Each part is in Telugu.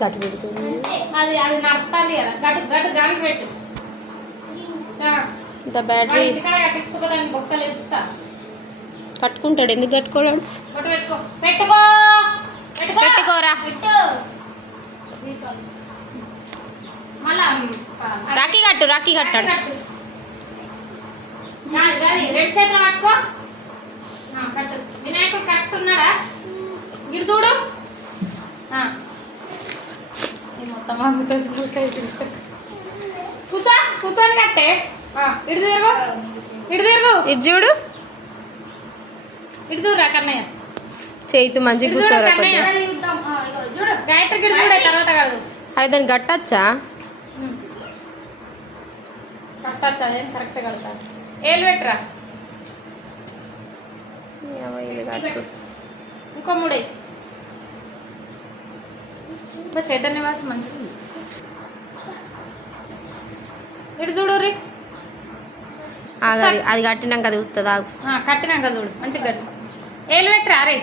గట్టు పెడుతుంది అది అది నడపాలి కదా గట్టు గట్టు గాడికి పెట్టు ఇంత బ్యాటరీ కట్టించుకోదాన్ని బొక్కలు వేస్తా కట్టుకుంటాడు ఎందుకు కట్టుకోడాడు పెట్టుకో పెట్టుకో పెట్టుకోరా మళ్ళా రాఖీ కట్టాడు రెండు చేతులు పట్టుకో కట్టు వినాయకుడు కట్టున్నాడా ఇటు చూడు మొత్తం కూర్చొని కట్టే ఇటు తిరుగు ఇది చూడు ఇటు చూడరా కన్నయ్య చేయితు మంచిగా కూర్చోరా చూడు గాయత్రికి ఇటు చూడే తర్వాత కాదు అది దాన్ని కట్టచ్చా కట్టచ్చా ఏం కరెక్ట్ కడతా ఏళ్ళు పెట్టరా ఇంకో మూడే చైతన్య వాచ్ మంచిది ఇటు చూడు రీ అది కట్టినాక అది ఉత్తదా కట్టినాక చూడు మంచిగా కట్టు ఏళ్ళు పెట్టరా రే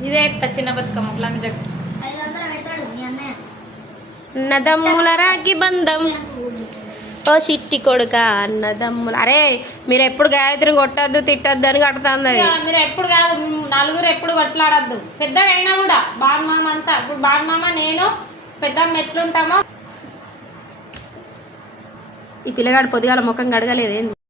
ఇదే చిన్న బతుకమ్మ లంగ జగ్గు అన్నదమ్ముల రాఖీ బంధం ఓ చిట్టి కొడుక అన్నదమ్ముల అరే మీరు ఎప్పుడు గాయత్రిని కొట్టద్దు తిట్టద్దు అని కడుతుంది మీరు ఎప్పుడు కాదు నలుగురు ఎప్పుడు కొట్లాడద్దు పెద్దగా అయినా కూడా బాణమామ అంతా ఇప్పుడు బాణమామ నేను పెద్దమ్మ ఎట్లుంటామో ఈ పిల్లగాడు పొద్దుగాల ముఖం గడగలేదు ఏంది